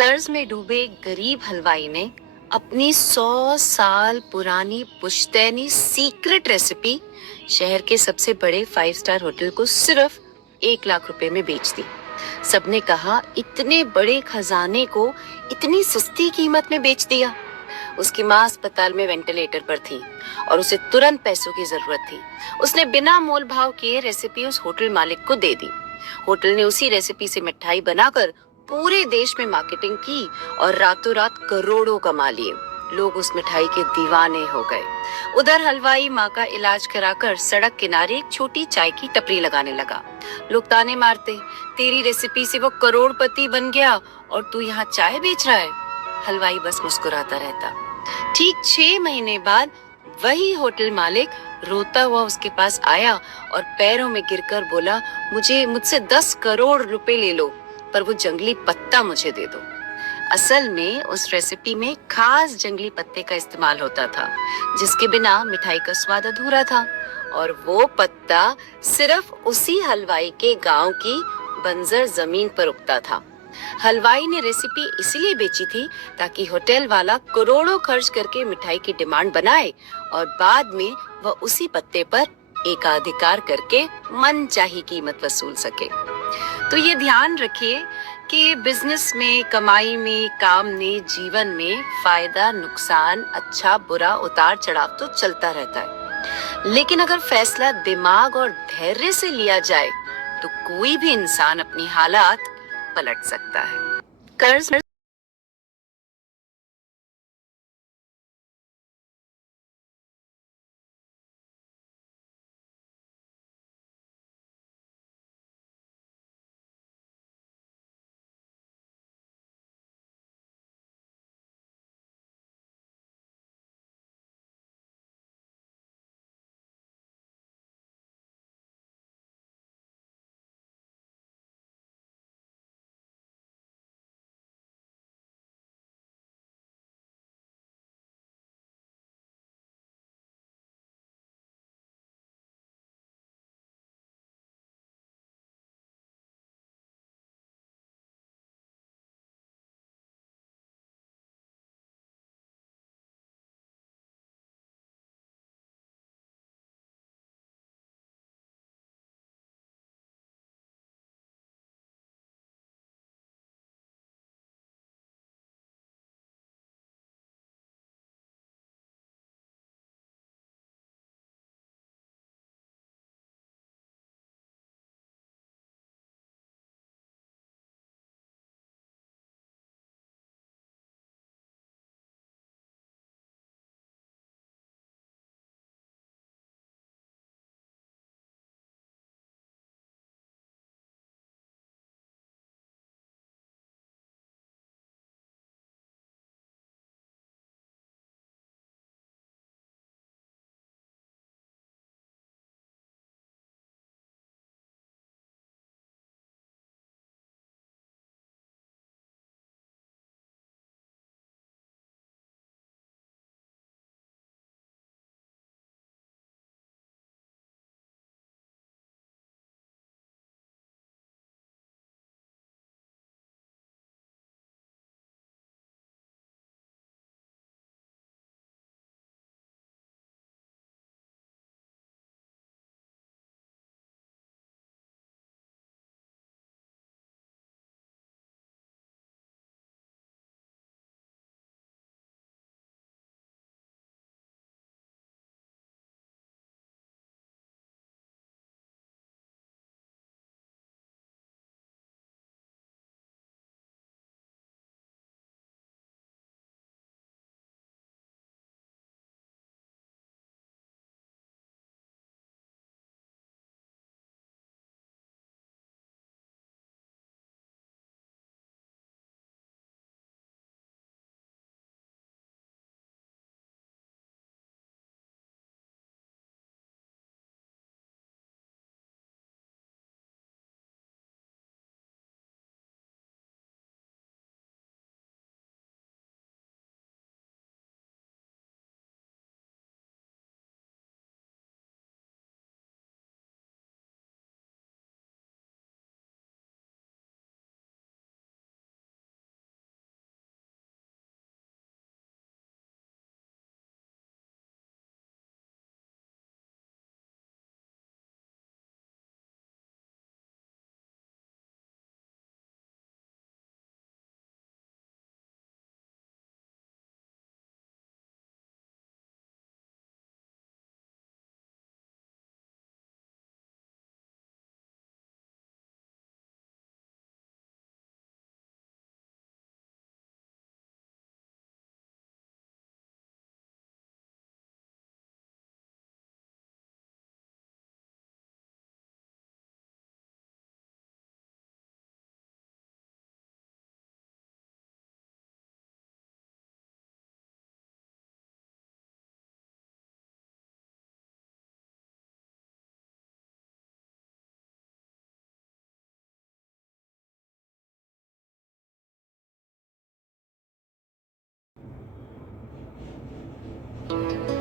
कर्ज में डूबे एक गरीब हलवाई ने अपनी 100 साल पुरानी पुश्तैनी सीक्रेट रेसिपी शहर के सबसे बड़े 5 स्टार होटल को सिर्फ 1 लाख रुपए में बेच दी। सबने कहा, इतने बड़े खजाने को इतनी सस्ती कीमत में बेच दिया। उसकी माँ अस्पताल में वेंटिलेटर पर थी और उसे तुरंत पैसों की जरूरत थी। उसने बिना मोल भाव किए रेसिपी उस होटल मालिक को दे दी। होटल ने उसी रेसिपी से मिठाई बनाकर पूरे देश में मार्केटिंग की और रातों रात करोड़ों कमा लिए। लोग उस मिठाई के दीवाने हो गए। उधर हलवाई माँ का इलाज कराकर सड़क किनारे एक छोटी चाय की टपरी लगाने लगा। लोग ताने मारते, तेरी रेसिपी से वो करोड़पति बन गया और तू यहाँ चाय बेच रहा है। हलवाई बस मुस्कुराता रहता। ठीक 6 महीने बाद वही होटल मालिक रोता हुआ उसके पास आया और पैरों में गिरकर बोला, मुझे मुझसे 10 करोड़ रुपए ले लो, पर वो जंगली पत्ता मुझे दे दो। असल में उस रेसिपी में खास जंगली पत्ते का इस्तेमाल होता था, जिसके बिना मिठाई का स्वाद अधूरा था। और वो पत्ता सिर्फ उसी हलवाई के गांव की बंजर जमीन पर उगता था। हलवाई ने रेसिपी इसलिए बेची थी ताकि होटल वाला करोड़ों खर्च करके मिठाई की डिमांड बनाए और बाद में वह उसी पत्ते पर एकाधिकार करके मनचाही कीमत वसूल सके। तो ये ध्यान रखिए कि बिजनेस में, कमाई में, काम में, जीवन में फायदा नुकसान, अच्छा बुरा, उतार चढ़ाव तो चलता रहता है। लेकिन अगर फैसला दिमाग और धैर्य से लिया जाए तो कोई भी इंसान अपनी हालात पलट सकता है। कर्ज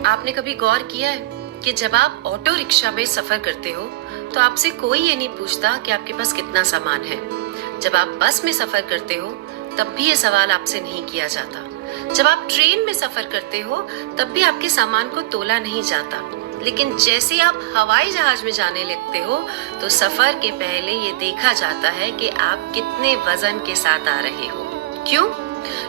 आपने कभी गौर किया है कि जब आप ऑटो रिक्शा में सफर करते हो तो आपसे कोई ये नहीं पूछता कि आपके पास कितना सामान है। जब आप बस में सफर करते हो तब भी ये सवाल आपसे नहीं किया जाता। जब आप ट्रेन में सफर करते हो तब भी आपके सामान को तोला नहीं जाता। लेकिन जैसे आप हवाई जहाज में जाने लगते हो तो सफर के पहले ये देखा जाता है कि आप कितने वजन के साथ आ रहे हो। क्यों?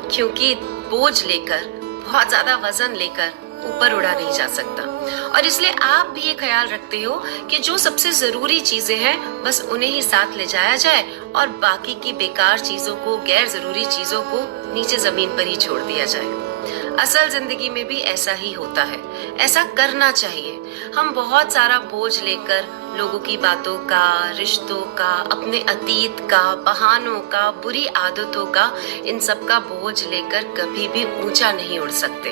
क्योंकि बोझ लेकर, बहुत ज्यादा वजन लेकर ऊपर उड़ा नहीं जा सकता, और इसलिए आप भी ये ख्याल रखते हो कि जो सबसे जरूरी चीजें हैं बस उन्हें ही साथ ले जाया जाए और बाकी की बेकार चीजों को, गैर जरूरी चीजों को नीचे जमीन पर ही छोड़ दिया जाए। असल जिंदगी में भी ऐसा ही होता है, ऐसा करना चाहिए। हम बहुत सारा बोझ लेकर लोगों की बातों का, रिश्तों का, अपने अतीत का, बहानों का, बुरी आदतों का, इन सब का बोझ लेकर कभी भी ऊंचा नहीं उड़ सकते।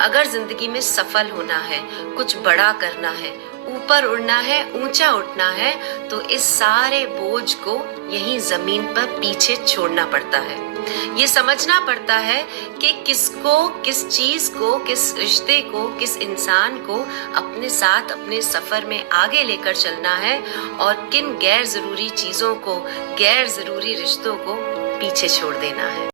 अगर जिंदगी में सफल होना है, कुछ बड़ा करना है, ऊपर उड़ना है, ऊंचा उठना है, तो इस सारे बोझ को यहीं जमीन पर पीछे छोड़ना पड़ता है। ये समझना पड़ता है कि किसको, किस चीज को, किस रिश्ते को, किस इंसान को अपने साथ अपने सफर में आगे लेकर चलना है और किन गैर जरूरी चीजों को, गैर जरूरी रिश्तों को पीछे छोड़ देना है।